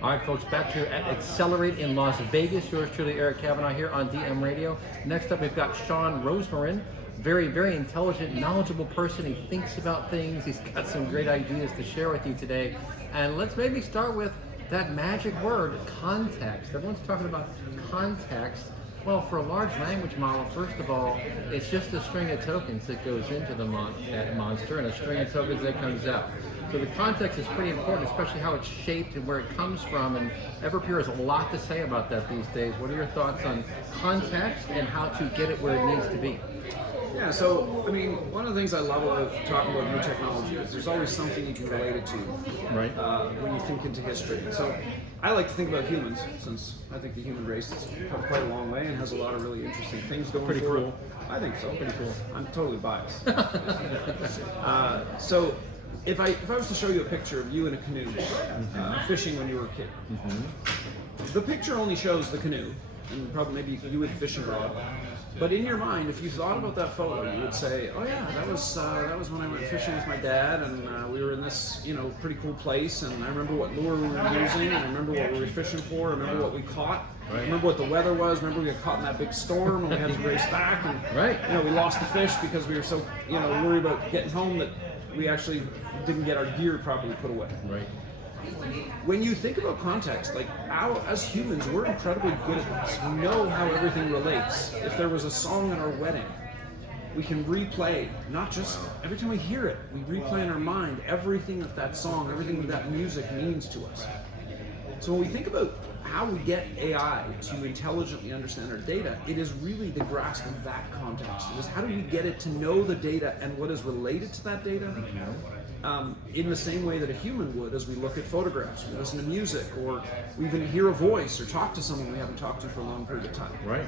All right, folks, back here at Accelerate in Las Vegas. Yours truly, Eric Cavanaugh, here on DM Radio. Next up, we've got Shawn Rosemarin. Very, very intelligent, knowledgeable person. He thinks about things. He's got some great ideas to share with you today. And let's maybe start with that magic word, context. Everyone's talking about context. Well, for a large language model, first of all, it's just a string of tokens that goes into that monster and a string of tokens that comes out. So the context is pretty important, especially how it's shaped and where it comes from. And Everpure has a lot to say about that these days. What are your thoughts on context and how to get it where it needs to be? Yeah, so, I mean, one of the things I love about talking about new technology is there's always something you can relate it to Right. when you think into history. And so I like to think about humans, since I think the human race has come quite a long way and has a lot of really interesting things going Pretty for cool. it. I think so. Pretty cool. I'm totally biased. So if I was to show you a picture of you in a canoe fishing when you were a kid, the picture only shows the canoe and probably maybe you with a fishing rod. But in your mind, if you thought about that photo, you would say, "Oh yeah, that was when I went fishing with my dad, and we were in this, pretty cool place. And I remember what lure we were using, and I remember what we were fishing for. I remember what we caught. I remember what the weather was. Remember we got caught in that big storm, and we had to race back. And we lost the fish because we were so worried about getting home that we actually didn't get our gear properly put away." Right. When you think about context, as humans, we're incredibly good at this. We know how everything relates. If there was a song at our wedding, we can replay, not just every time we hear it, we replay in our mind everything that song, everything that music means to us. So when we think about how we get AI to intelligently understand our data, it is really the grasp of that context. It is how do we get it to know the data and what is related to that data in the same way that a human would as we look at photographs, we listen to music, or we even hear a voice or talk to someone we haven't talked to for a long period of time. Right.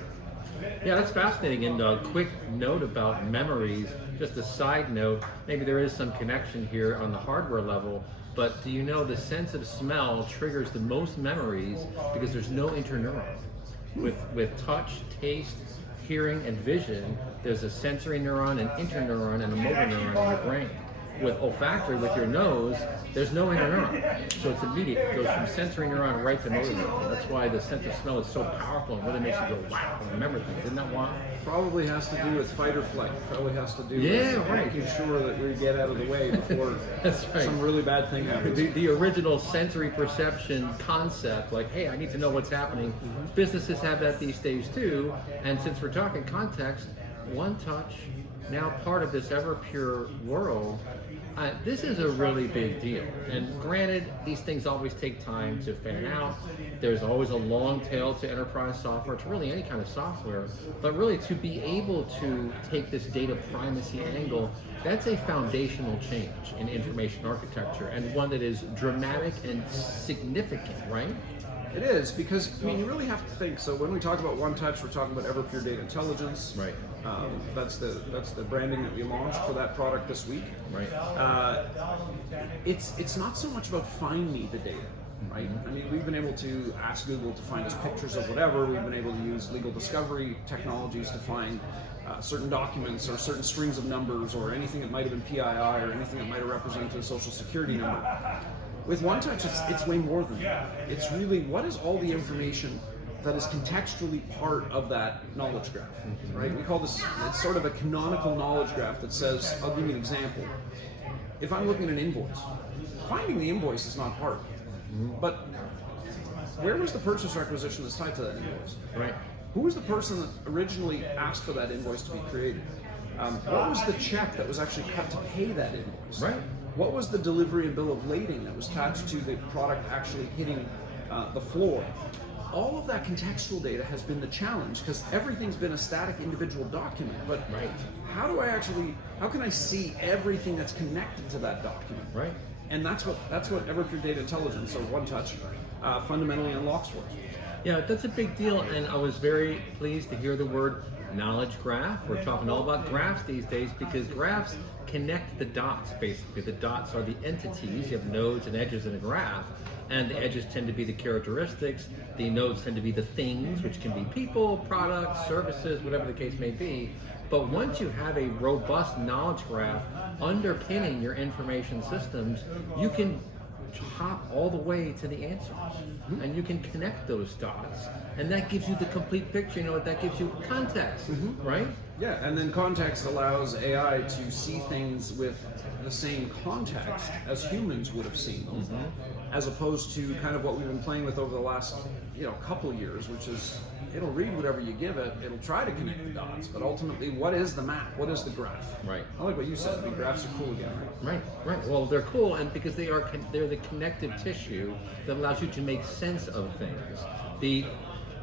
Yeah, that's fascinating. And a quick note about memories, just a side note, maybe there is some connection here on the hardware level, but do you know the sense of smell triggers the most memories because there's no interneuron. With touch, taste, hearing, and vision, there's a sensory neuron, an interneuron, and a motor neuron in your brain. With olfactory, with your nose, there's no interneuron. So it's immediate. It goes from sensory neuron right to motor neuron. That's why the sense of smell is so powerful and really makes you go, wow, and remember things. Isn't that wild? Probably has to do with fight or flight. Probably has to do with making sure that we get out of the way before That's right. some really bad thing happens. The original sensory perception concept, like, hey, I need to know what's happening. Businesses have that these days too. And since we're talking context, one touch, now part of this Everpure world, this is a really big deal. And granted, these things always take time to fan out. There's always a long tail to enterprise software, to really any kind of software. But really, to be able to take this data primacy angle, that's a foundational change in information architecture, and one that is dramatic and significant, right? It is, because you really have to think. So when we talk about One Touch, we're talking about Everpure Data Intelligence. Right. That's the branding that we launched for that product this week. Right. It's not so much about find me the data, right? I mean, we've been able to ask Google to find us pictures of whatever. We've been able to use legal discovery technologies to find certain documents or certain strings of numbers or anything that might have been PII or anything that might have represented a social security number. With One Touch, it's way more than that. It's really, what is all the information that is contextually part of that knowledge graph, right? We call this, it's sort of a canonical knowledge graph that says, I'll give you an example. If I'm looking at an invoice, finding the invoice is not hard, but where was the purchase requisition that's tied to that invoice? Right. Who was the person that originally asked for that invoice to be created? What was the check that was actually cut to pay that invoice? Right. What was the delivery and bill of lading that was attached to the product actually hitting the floor? All of that contextual data has been the challenge, because everything's been a static individual document. But how can I see everything that's connected to that document? Right. And that's what Everpure Data Intelligence, or One Touch, fundamentally unlocks for us. Yeah, that's a big deal, and I was very pleased to hear the word knowledge graph. We're talking all about graphs these days because graphs connect the dots, basically. The dots are the entities. You have nodes and edges in a graph, and the edges tend to be the characteristics. The nodes tend to be the things, which can be people, products, services, whatever the case may be. But once you have a robust knowledge graph underpinning your information systems, you can hop all the way to the answers, and you can connect those dots, and that gives you the complete picture. You know what? That gives you context, right? Yeah, and then context allows AI to see things with the same context as humans would have seen them, as opposed to kind of what we've been playing with over the last couple years, which is it'll read whatever you give it, it'll try to connect the dots, but ultimately, what is the map? What is the graph? Right. I like what you said. The graphs are cool again, right? Right. Well, they're cool, and because they're the connective tissue that allows you to make sense of things.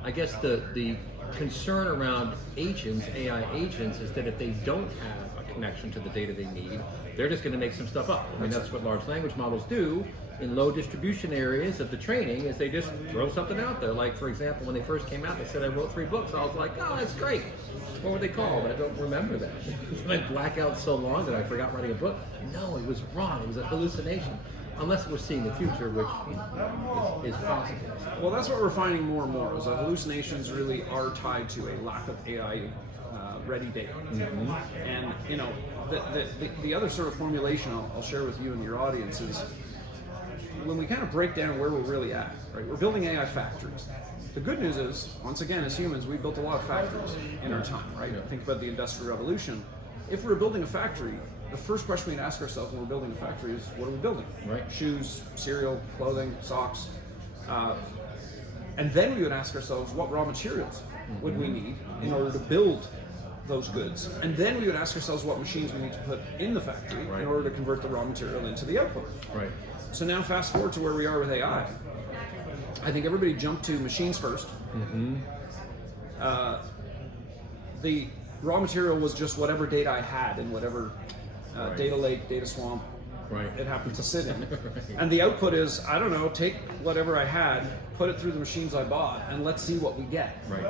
I guess the concern around agents, AI agents, is that if they don't have a connection to the data they need, they're just going to make some stuff up. I mean, that's what large language models do in low distribution areas of the training, is they just throw something out there. Like, for example, when they first came out, they said I wrote 3 books. I was like, oh, that's great. What were they called? I don't remember that. I black out so long that I forgot writing a book. No, it was wrong. It was a hallucination. Unless we're seeing the future, which is possible. Well, that's what we're finding more and more, is that hallucinations really are tied to a lack of AI ready data. And the other sort of formulation I'll share with you and your audience is when we kind of break down where we're really at, right? We're building AI factories. The good news is, once again, as humans, we built a lot of factories in our time, right? Think about the Industrial Revolution. If we were building a factory, the first question we'd ask ourselves when we're building a factory is, what are we building? Right. Shoes, cereal, clothing, socks. And then we would ask ourselves, what raw materials would we need in order to build those goods? And then we would ask ourselves what machines we need to put in the factory in order to convert the raw material into the output. Right. So now fast forward to where we are with AI. I think everybody jumped to machines first. The raw material was just whatever data I had in whatever data lake, data swamp it happened to sit in. And the output is, I don't know, take whatever I had, put it through the machines I bought, and let's see what we get. Right.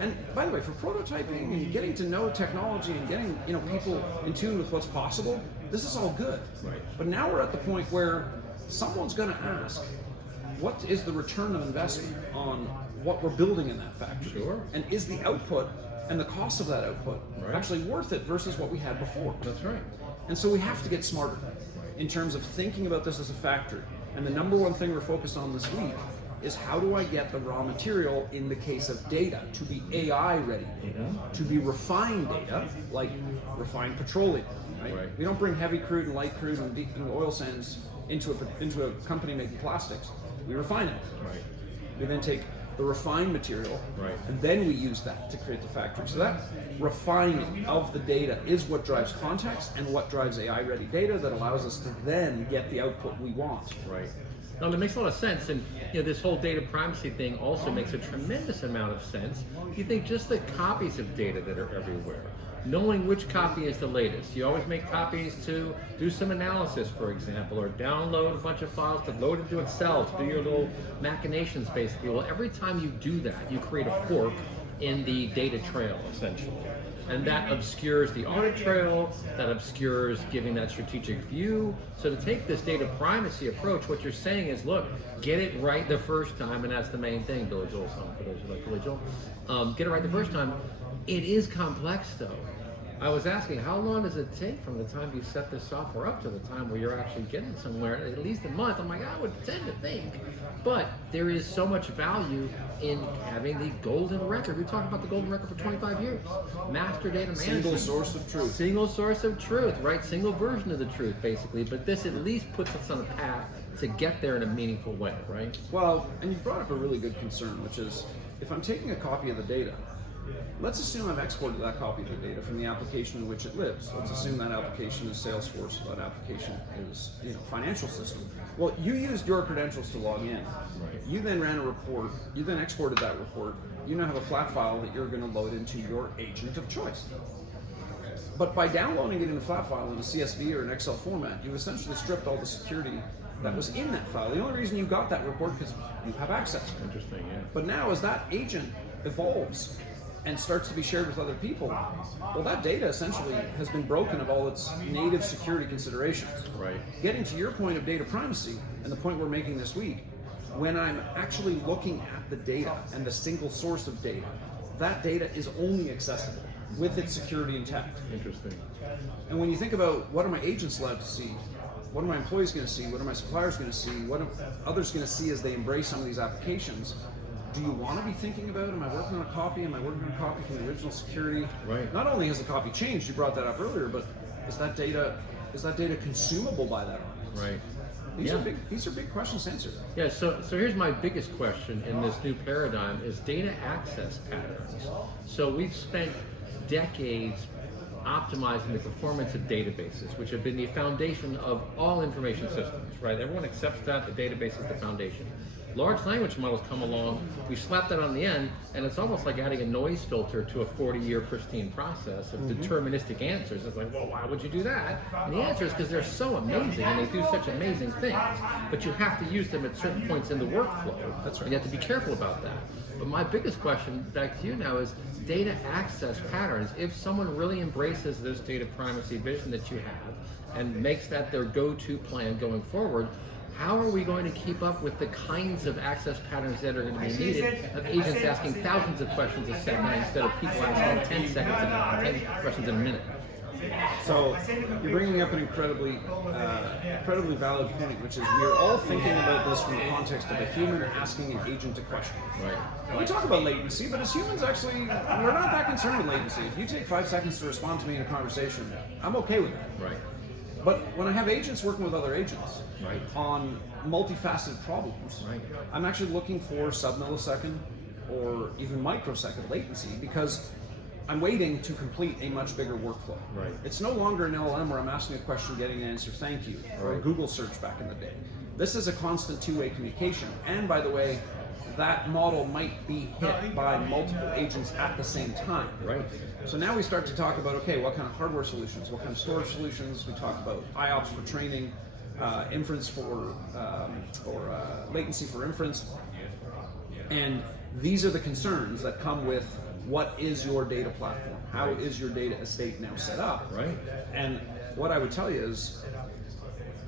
And by the way, for prototyping and getting to know technology and getting people in tune with what's possible, this is all good. Right. But now we're at the point where someone's going to ask, what is the return of investment on what we're building in that factory? Sure. And is the output and the cost of that output actually worth it versus what we had before? That's right. And so we have to get smarter in terms of thinking about this as a factory. And the number one thing we're focused on this week is, how do I get the raw material, in the case of data, to be AI ready data, to be refined data, like refined petroleum. Right? We don't bring heavy crude and light crude and deep oil sands into a company making plastics. We refine it. Right. We then take the refined material, and then we use that to create the factory. So that refining of the data is what drives context and what drives AI-ready data that allows us to then get the output we want. Right. No, that makes a lot of sense, and this whole data privacy thing also makes a tremendous amount of sense. You think just the copies of data that are everywhere, knowing which copy is the latest. You always make copies to do some analysis, for example, or download a bunch of files to load into Excel to do your little machinations, basically. Well, every time you do that, you create a fork in the data trail, essentially. And that obscures the audit trail, that obscures giving that strategic view. So to take this data privacy approach, what you're saying is, look, get it right the first time, and that's the main thing, Billy Joel song, for those who like Billy Joel. Get it right the first time. It is complex, though. I was asking, how long does it take from the time you set this software up to the time where you're actually getting somewhere? At least a month. I'm like, I would tend to think. But there is so much value in having the golden record. We talked about the golden record for 25 years. Master data management. Single source of truth. Single source of truth, right? Single version of the truth, basically. But this at least puts us on a path to get there in a meaningful way, right? Well, and you brought up a really good concern, which is, if I'm taking a copy of the data, let's assume I've exported that copy of the data from the application in which it lives. Let's assume that application is Salesforce, that application is financial system. Well, you used your credentials to log in. You then ran a report, you then exported that report, you now have a flat file that you're going to load into your agent of choice. But by downloading it in a flat file in a CSV or an Excel format, you essentially stripped all the security that was in that file. The only reason you got that report is because you have access. Interesting, yeah. But now as that agent evolves and starts to be shared with other people, well, that data essentially has been broken of all its native security considerations. Right. Getting to your point of data privacy, and the point we're making this week, when I'm actually looking at the data and the single source of data, that data is only accessible with its security intact. Interesting. And when you think about what are my agents allowed to see, what are my employees going to see? What are my suppliers going to see? What are others going to see as they embrace some of these applications? Do you want to be thinking about, am I working on a copy? Am I working on a copy from the original security? Right. Not only has the copy changed, you brought that up earlier, but is that data consumable by that army? Right. These are big questions to answer. Yeah, so here's my biggest question in this new paradigm is data access patterns. So we've spent decades optimizing the performance of databases, which have been the foundation of all information systems, right? Everyone accepts that the database is the foundation. Large language models come along, we slap that on the end, and it's almost like adding a noise filter to a 40-year pristine process of deterministic answers. It's like, well, why would you do that? And the answer is because they're so amazing and they do such amazing things, but you have to use them at certain points in the workflow. That's right. And you have to be careful about that. But my biggest question back to you now is data access patterns. If someone really embraces this data primacy vision that you have and makes that their go-to plan going forward, how are we going to keep up with the kinds of access patterns that are going to be needed of agents asking thousands of questions a second instead of people asking 10 questions in a minute? So you're bringing up an incredibly valid point, which is we are all thinking about this from the context of a human asking an agent a question. Right. And we talk about latency, but as humans, actually, we're not that concerned with latency. If you take 5 seconds to respond to me in a conversation, I'm okay with it. Right. But when I have agents working with other agents Right. on multifaceted problems, Right. I'm actually looking for sub-millisecond or even microsecond latency because I'm waiting to complete a much bigger workflow. Right. It's no longer an LLM where I'm asking a question, getting an answer, thank you, or a Right. Google search back in the day. This is a constant two-way communication. And by the way, that model might be hit by multiple agents at the same time. Right. So now we start to talk about, okay, what kind of hardware solutions, what kind of storage solutions. We talk about IOPS for training, inference for, or latency for inference. And these are the concerns that come with what is your data platform? How is your data estate now set up? Right. And what I would tell you is,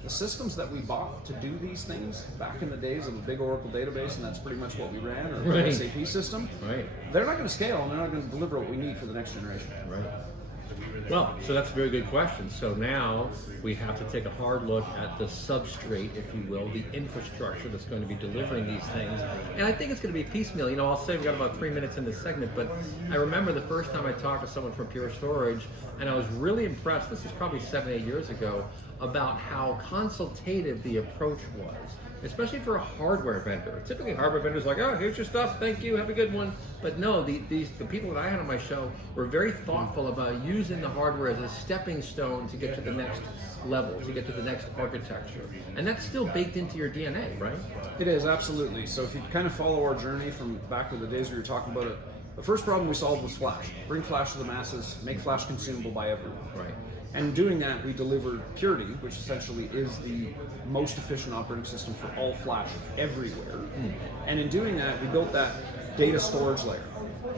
the systems that we bought to do these things back in the days of a big Oracle database, and that's pretty much what we ran, or Right. an SAP system, Right. they're not going to scale and they're not going to deliver what we need for the next generation. Right. Well, so that's a very good question. So now we have to take a hard look at the substrate, if you will, the infrastructure that's going to be delivering these things. And I think it's going to be piecemeal. You know, I'll say we've got about 3 minutes in this segment, but I remember the first time I talked to someone from Pure Storage, and I was really impressed, this is probably 7-8 years ago, about how consultative the approach was, especially for a hardware vendor. Typically hardware vendors are like, oh, here's your stuff, thank you, have a good one. But no, the people that I had on my show were very thoughtful about using the hardware as a stepping stone to get to the next level, to get to the next architecture. And that's still baked into your DNA, right? It is, absolutely. So if you kind of follow our journey from back to the days we were talking about it, the first problem we solved was Flash. Bring Flash to the masses, make Flash consumable by everyone. Right. And in doing that, we delivered Purity, which essentially is the most efficient operating system for all Flash everywhere. And in doing that, we built that data storage layer.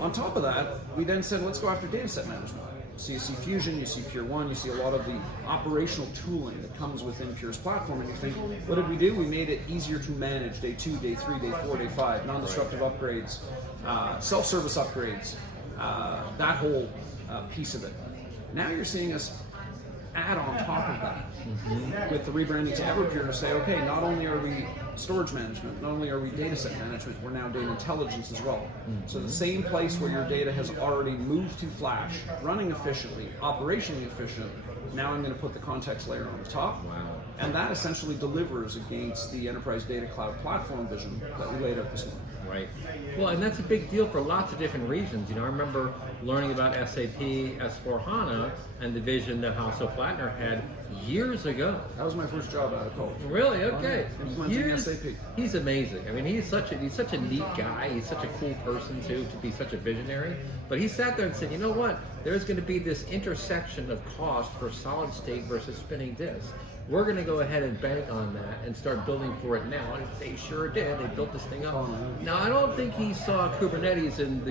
On top of that, we then said, let's go after data set management. So you see Fusion, you see Pure One, you see a lot of the operational tooling that comes within Pure's platform, and you think, what did we do? We made it easier to manage day 2, day 3, day 4, day 5, non-disruptive upgrades, self-service upgrades, that whole piece of it. Now you're seeing us add on top of that with the rebranding to Everpure to say, okay, not only are we storage management, not only are we data set management, we're now data intelligence as well. So the same place where your data has already moved to Flash, running efficiently, operationally efficient, now I'm going to put the context layer on the top. Wow. And that essentially delivers against the enterprise data cloud platform vision that we laid out this morning. Right. Well, and that's a big deal for lots of different reasons. You know, I remember learning about SAP S/4HANA and the vision that Hasso Plattner had years ago. That was my first job out of college. Really? Okay. Implementing SAP. He's amazing. I mean, he's such a neat guy. He's such a cool person too, to be such a visionary. But he sat there and said, you know what? There's going to be this intersection of cost for solid state versus spinning disk. We're going to go ahead and bank on that and start building for it now. And they sure did. They built this thing up. Now, I don't think he saw Kubernetes in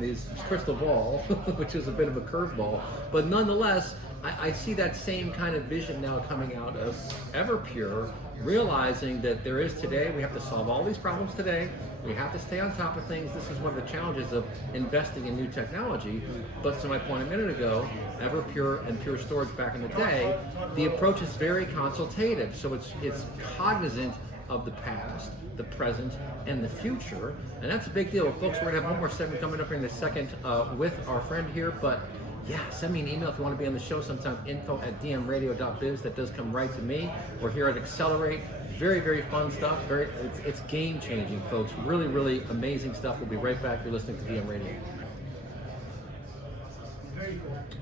his crystal ball, which is a bit of a curveball. But nonetheless, I see that same kind of vision now coming out of Everpure, realizing that there is today, we have to solve all these problems today. We have to stay on top of things. This is one of the challenges of investing in new technology. But to my point a minute ago, Everpure and Pure Storage back in the day, the approach is very consultative. So it's cognizant of the past, the present, and the future. And that's a big deal. Folks, we're gonna have one more segment coming up here in a second with our friend here, but yeah, send me an email if you want to be on the show sometime, info@dmradio.biz. That does come right to me. We're here at Accelerate. Very, very fun stuff. It's game changing, folks. Really, really amazing stuff. We'll be right back. You're listening to DM Radio.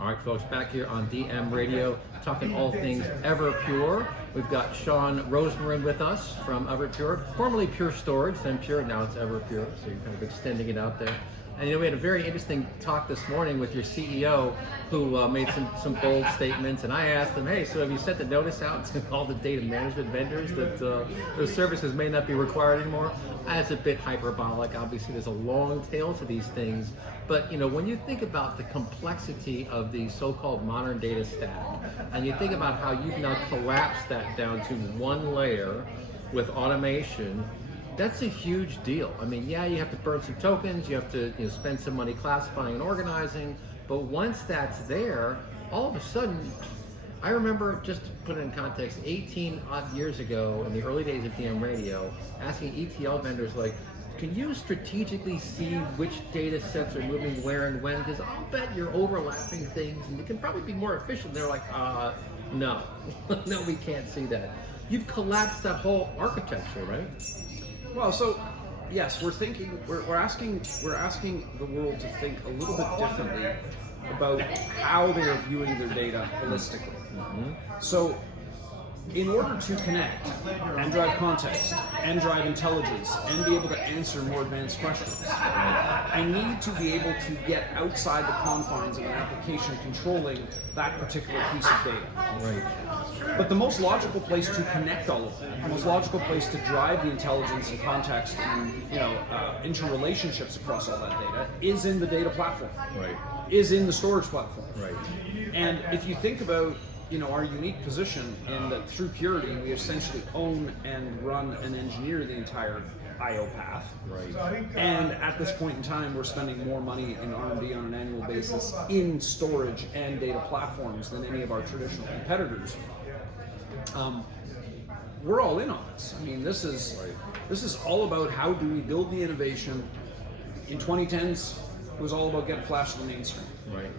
All right, folks, back here on DM Radio, talking all things Everpure. We've got Shawn Rosemarin with us from Everpure, formerly Pure Storage, then Pure, now it's Everpure, so you're kind of extending it out there. And we had a very interesting talk this morning with your CEO who made some bold statements, and I asked him, hey, so have you sent the notice out to all the data management vendors that those services may not be required anymore? That's a bit hyperbolic. Obviously, there's a long tail to these things, but when you think about the complexity of the so-called modern data stack, and you think about how you've now collapsed that down to one layer with automation, that's a huge deal. I mean, yeah, you have to burn some tokens, you have to spend some money classifying and organizing, but once that's there, all of a sudden, I remember, just to put it in context, 18 odd years ago, in the early days of DM Radio, asking ETL vendors like, can you strategically see which data sets are moving where and when? Because I'll bet you're overlapping things and you can probably be more efficient. They're like, no, no, we can't see that. You've collapsed that whole architecture, right? Well, so yes, we're asking the world to think a little bit differently about how they are viewing their data holistically. So, in order to connect and drive context and drive intelligence and be able to answer more advanced questions, I need to be able to get outside the confines of an application controlling that particular piece of data. Right. But the most logical place to connect all of that, the most logical place to drive the intelligence and context and interrelationships across all that data is in the data platform. Right. Is in the storage platform. Right. And if you think about our unique position in that through Purity, we essentially own and run and engineer the entire I/O path. Right. And at this point in time, we're spending more money in R&D on an annual basis in storage and data platforms than any of our traditional competitors. We're all in on this. I mean, this is all about how do we build the innovation. In 2010s, it was all about getting flash to the mainstream. Right.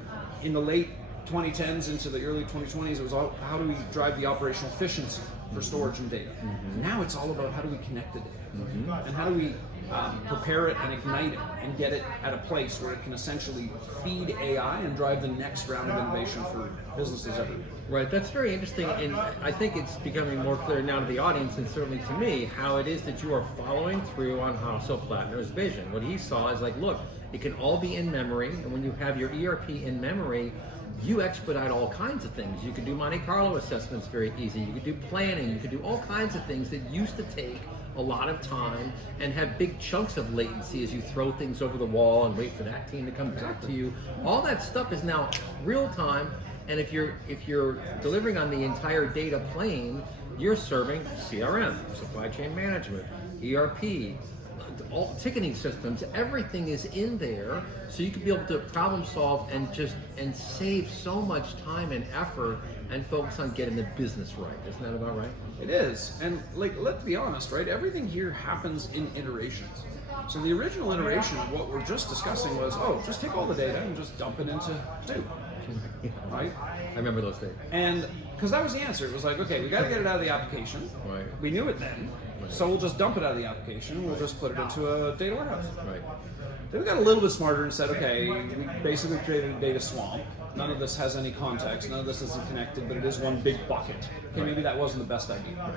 In the late 2010s into the early 2020s, it was all how do we drive the operational efficiency for storage and data. Now it's all about how do we connect the data and how do we prepare it and ignite it and get it at a place where it can essentially feed AI and drive the next round of innovation for businesses everywhere. Right, that's very interesting, and I think it's becoming more clear now to the audience and certainly to me how it is that you are following through on Hasso Plattner's vision. What he saw is like, look, it can all be in memory, and when you have your ERP in memory, you expedite all kinds of things. You can do Monte Carlo assessments very easy. You can do planning. You can do all kinds of things that used to take a lot of time and have big chunks of latency as you throw things over the wall and wait for that team to come back to you. All that stuff is now real time, and if you're delivering on the entire data plane, you're serving CRM, supply chain management, ERP, all ticketing systems, everything is in there, so you can be able to problem solve and save so much time and effort and focus on getting the business right. Isn't that about right? It is, and let's be honest, right? Everything here happens in iterations. So the original iteration of what we're just discussing was, just take all the data and just dump it into Hadoop, right? I remember those days. And because that was the answer, it was like, okay, we got to get it out of the application. Right. We knew it then, so we'll just dump it out of the application. We'll just put it into a data warehouse. Right. Then we got a little bit smarter and said, okay, we basically created a data swamp. None of this has any context. None of this isn't connected, but it is one big bucket. Okay, maybe that wasn't the best idea. Right.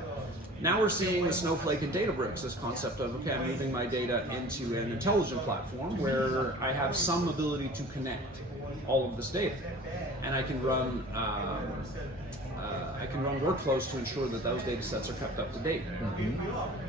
Now we're seeing the Snowflake and Databricks, this concept of, okay, I'm moving my data into an intelligent platform where I have some ability to connect all of this data. And I can run workflows to ensure that those data sets are kept up to date.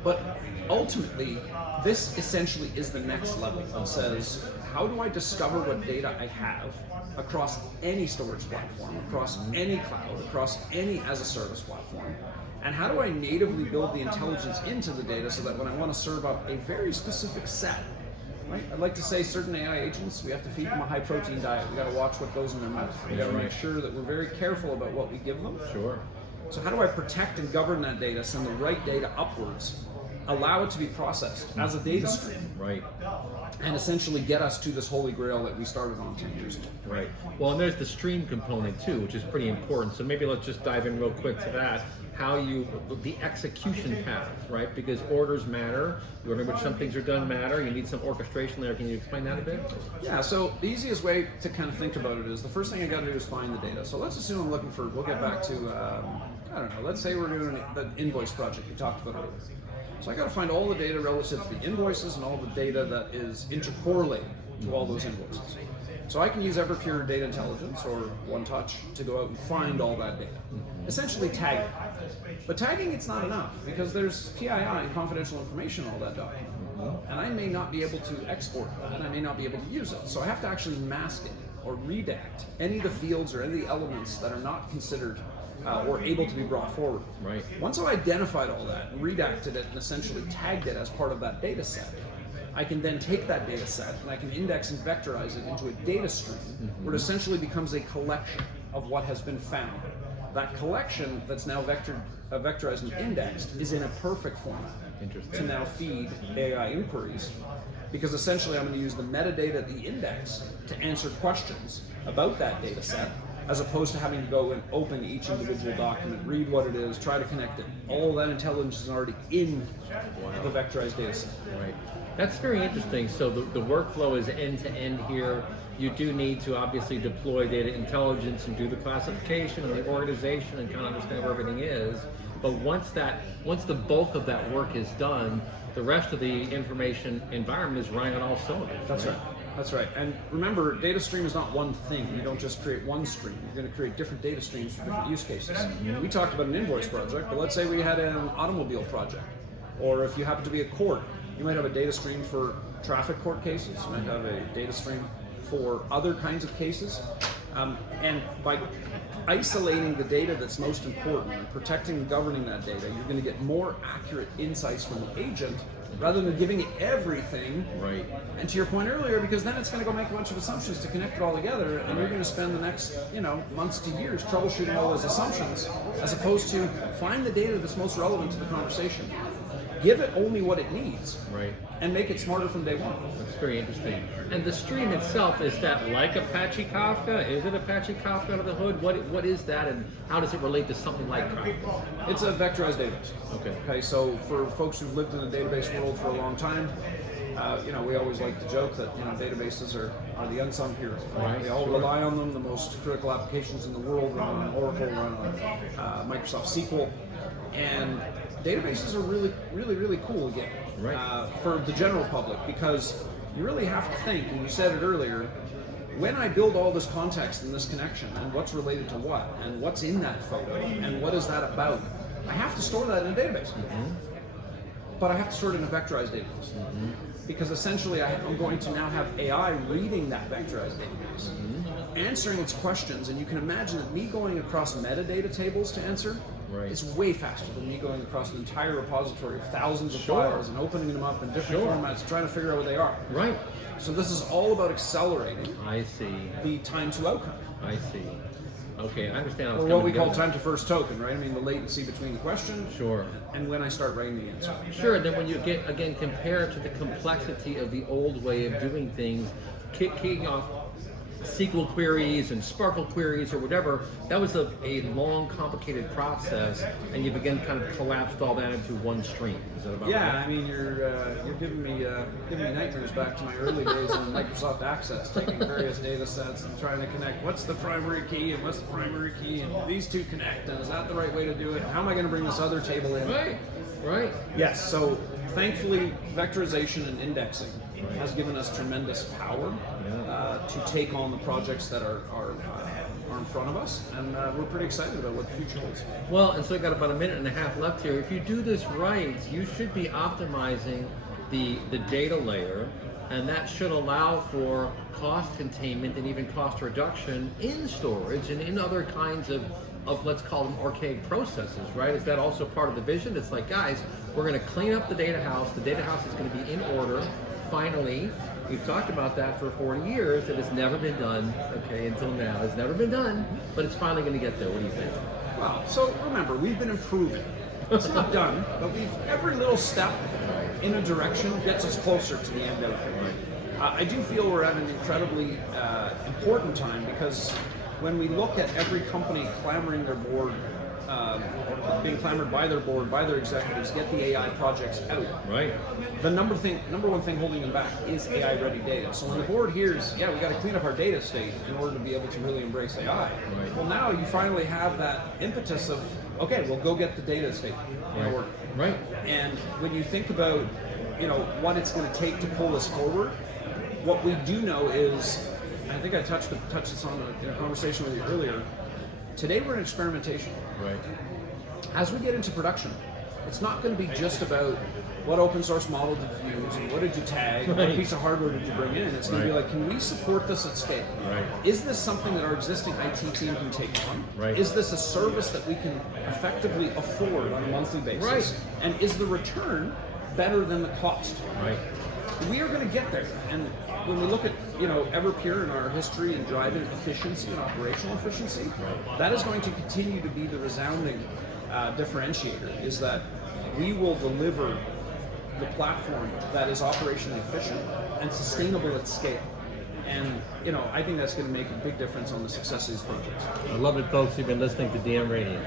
But ultimately, this essentially is the next level and says, how do I discover what data I have across any storage platform, across any cloud, across any as a service platform, And how do I natively build the intelligence into the data so that when I want to serve up a very specific set, right? I'd like to say certain AI agents, we have to feed them a high protein diet. We got to watch what goes in their mouth. We got to make sure that we're very careful about what we give them. Sure. So how do I protect and govern that data, send the right data upwards, allow it to be processed as a data stream, Right. and essentially get us to this holy grail that we started on 10 years ago. Right. Well, and there's the stream component too, which is pretty important. So maybe let's just dive in real quick to that. How the execution path, right? Because orders matter. The order in which some things are done matter. You need some orchestration there. Can you explain that a bit? Yeah, so the easiest way to kind of think about it is the first thing I got to do is find the data. So let's assume I'm looking for, we'll get back to, I don't know, let's say we're doing the invoice project we talked about earlier. So I got to find all the data relative to the invoices and all the data that is intercorrelated to all those invoices. So I can use Everpure Data Intelligence or OneTouch to go out and find all that data. Essentially tag it. But tagging it's not enough because there's PII and confidential information in all that document. And I may not be able to export that, I may not be able to use it. So I have to actually mask it or redact any of the fields or any of the elements that are not considered or able to be brought forward. Right. Once I've identified all that and redacted it and essentially tagged it as part of that data set, I can then take that data set and I can index and vectorize it into a data stream where it essentially becomes a collection of what has been found. That collection that's now vectorized and indexed is in a perfect format to now feed AI inquiries, because essentially I'm going to use the metadata at the index to answer questions about that data set, as opposed to having to go and open each individual document, read what it is, try to connect it. All that intelligence is already in the vectorized data set. Right. That's very interesting. So the workflow is end to end here. You do need to obviously deploy data intelligence and do the classification and the organization and kind of understand where everything is. But once the bulk of that work is done, the rest of the information environment is running on all cylinders. That's right. That's right. And remember, data stream is not one thing. You don't just create one stream. You're going to create different data streams for different use cases. We talked about an invoice project, but let's say we had an automobile project. Or if you happen to be a court, you might have a data stream for traffic court cases. You might have a data stream for other kinds of cases. And by isolating the data that's most important and protecting and governing that data, you're going to get more accurate insights from the agent rather than giving it everything. Right. And to your point earlier, because then it's going to go make a bunch of assumptions to connect it all together, and you're going to spend the next, months to years troubleshooting all those assumptions, as opposed to find the data that's most relevant to the conversation. Give it only what it needs, Right. and make it smarter from day one. That's very interesting. And the stream itself, is that like Apache Kafka? Is it Apache Kafka under the hood? What is that, and how does it relate to something like Kafka? It's a vectorized database. Okay. So for folks who've lived in the database world for a long time, we always like to joke that databases are the unsung heroes. Right, We all sure. rely on them. The most critical applications in the world run on Oracle, run on Microsoft SQL, and databases are really, really, really cool again for the general public, because you really have to think, and you said it earlier, when I build all this context and this connection and what's related to what and what's in that photo and what is that about, I have to store that in a database. But I have to store it in a vectorized database. Because essentially I'm going to now have AI reading that vectorized database, answering its questions, and you can imagine that me going across metadata tables to answer is way faster than me going across an entire repository of thousands of files and opening them up in different formats, trying to figure out what they are. Right. So this is all about accelerating I see. the time to outcome. I see. Okay, I understand. Or what we call time to first token, right? I mean, the latency between the question and when I start writing the answer. Sure, and then when you get, again, compare it to the complexity of the old way of doing things, kicking off SQL queries and Sparkle queries or whatever, that was a long, complicated process, and you've again kind of collapsed all that into one stream. Is that about right? I mean, you're giving me nightmares back to my early days in Microsoft Access, taking various data sets and trying to connect what's the primary key and what's the primary key, and these two connect, and is that the right way to do it? How am I going to bring this other table in? Right. Yes, so thankfully vectorization and indexing has given us tremendous power to take on the projects that are in front of us, and we're pretty excited about what the future holds. Well, and so we've got about a minute and a half left here. If you do this right, you should be optimizing the data layer, and that should allow for cost containment and even cost reduction in storage and in other kinds of of let's call them archaic processes, right? Is that also part of the vision? It's like, guys, we're going to clean up the data house. The data house is going to be in order. Finally, we've talked about that for 40 years. It has never been done, okay, until now. It's never been done, but it's finally going to get there. What do you think? Well, so remember, we've been improving. It's not done, but every little step in a direction gets us closer to the end outcome. I do feel we're at an incredibly important time, because when we look at every company clamoring their board, or being clamored by their board, by their executives, get the AI projects out. Right. The number one thing holding them back is AI-ready data. So when the board hears, yeah, we got to clean up our data estate in order to be able to really embrace AI. Right. Well, now you finally have that impetus of, okay, well, go get the data estate in order. Right. And when you think about, what it's going to take to pull this forward, what we do know is, and I think I touched this on in a conversation with you earlier. Today we're in experimentation. Right. As we get into production, it's not going to be just about what open source model did you use, and what did you tag, and what piece of hardware did you bring in. It's going to be like, can we support this at scale? Right. Is this something that our existing IT team can take on? Right. Is this a service that we can effectively afford on a monthly basis? Right. And is the return better than the cost? Right. We are going to get there. And when we look at Everpure and our history in driving efficiency and operational efficiency, that is going to continue to be the resounding differentiator, is that we will deliver the platform that is operationally efficient and sustainable at scale. And I think that's going to make a big difference on the success of these projects. I love it, folks. You've been listening to DM Radio.